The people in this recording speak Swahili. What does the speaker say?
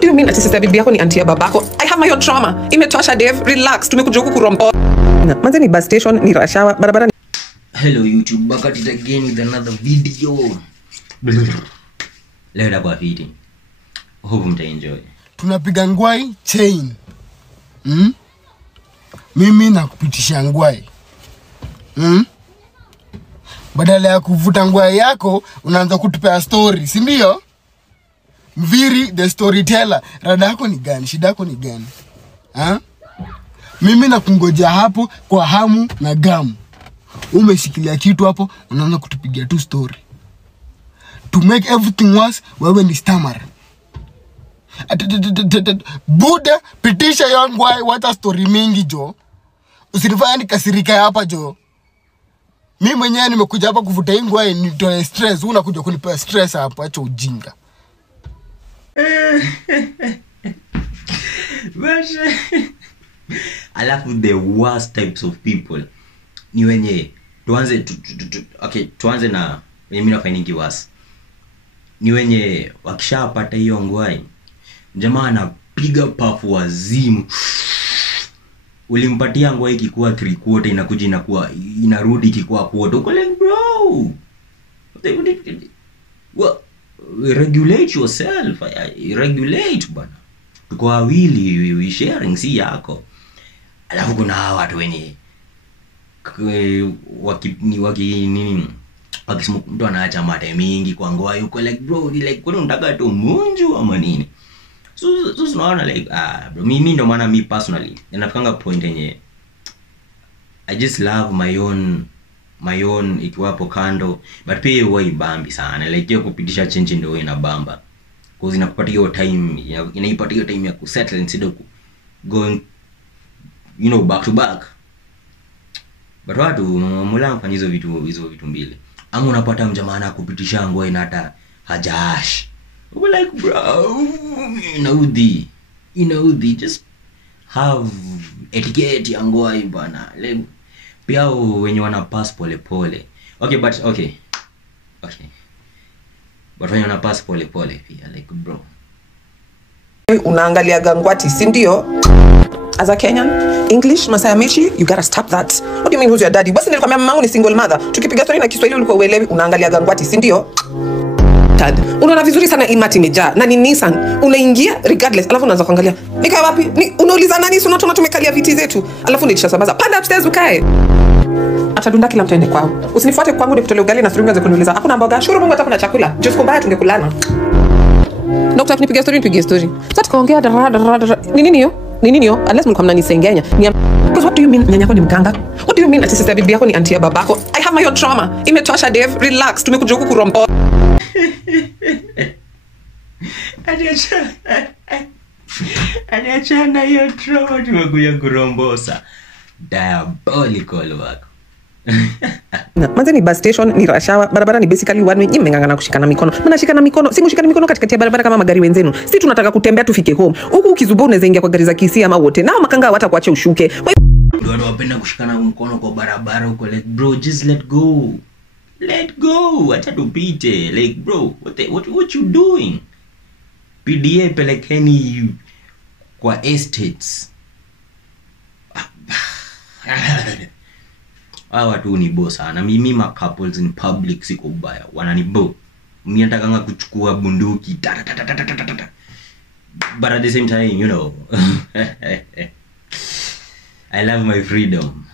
What do you mean ati sister bibi yako ni auntie ya babako? I have my own trauma. Imetosha Dave, relax. Tumekuja huku kurompo. Manze ni bus station, ni rashawa, barabara ni... Hello YouTube, back at it again with another video. Leo hapa fiti. Hope mtaenjoy. Tunapiga ngwai chain. Mimi nakupitisha ngwai. Badala ya kuvuta ngwai yako unaanza kutupea story, si ndio? Mviri the storyteller. Rada yako ni gani? Shida yako ni gani? Mimi nakungoja hapo kwa hamu na gamu. Umeshikilia kitu hapo unaanza kutupigia tu story. To make everything worse, wewe ni stammer. Buda pitisha yangu wacha story mingi jo. Usinifanye nikasirika hapa jo. Mimi mwenyewe nimekuja hapa kuvuta hii ngwai nitoe stress, unakuja kunipea stress hapa, acha ujinga. Alafu the worst types of people ni wenye tuanze na mimi na finding worse. Ni wenye wakishapata hiyo ngwai, jamaa anapiga pafu wazimu. Ulimpatia ngwai ikikuwa 3/4 inakuja inakuwa inarudi ikikuwa 1/4. Uko like bro, well, regulate yourself. Regulate bana. Tuko wawili, we sharing si yako. Alafu kuna watu wenye wakisema mtu anaacha mate mingi kwa ngoa yuko like bro, like kuna unataka tu munju ama nini. So unaona like bro, mimi ndo maana me personally ninafikanga point yenye I just love my own ikiwapo kando, but pia huwa ibambi sana like hiyo kupitisha change ndio inabamba cause inakupatia hiyo time, inaipatia hiyo time ya kusettle instead of going back to back. But watu mula mfanya hizo vitu mbili. Ama unapata mjamana kupitisha ngoi na hata hajash. Uko like bro, you know the just have etiquette ya ngoi bana. Like pia wenye wana pass pole. Okay. But when you wana pass pole pia like bro. Unaangalia gangwati, si ndio? As a Kenyan, English, Masai Mechi, you gotta stop that. What do you mean who's your daddy? Basi nilikwambia mamangu ni single mother. Tukipiga story na Kiswahili ulikuwa uelewi, unaangalia gangwati, si ndio? Dad, unaona vizuri sana imati imejaa. Na ni Nissan, unaingia regardless, alafu unaanza kuangalia. Nikae wapi? Unauliza nani? Unatona tumekalia viti zetu. Alafu unaisha sabaza. Panda upstairs ukae. Atadunda kila mtu aende kwao. Usinifuate kwangu nikutolee ugali na suruali kuniuliza. Hakuna mboga, shuru Mungu atakuna chakula. Just kumbaya tungekulana. Dokta nipigia story. Sasa tukaongea dara. Ni nini hiyo? Unless mlikuwa mnanisengenya. Because what do you mean nyanya yako ni mganga? What do you mean ati sister bibi yako ni auntie ya babako? I have my own trauma. Imetosha Dave, relax. Tumekuja huku kurompo. Aniacha na hiyo trauma, tumekuja kurombosa. Diabolical work. Manze ni bus station, ni rashawa, barabara ni basically one way. Nyinyi mmengangana kushikana mikono. Mnashikana mikono, si mshikana mikono katikati ya barabara kama magari wenzenu. Si tunataka kutembea tufike home. Huku ukizuba unaweza ingia kwa gari za kisi ama wote. Nao makanga hawatakuacha ushuke. Ndio wanapenda kushikana mkono kwa barabara huko like bro, just let go. Acha tupite. Like bro, what you doing? PDA pelekeni kwa estates. Watu ni boss sana. Mimi ma couples in public siko ubaya. Wananibo. Mimi nataka kuchukua bunduki. But at the same time, I love my freedom.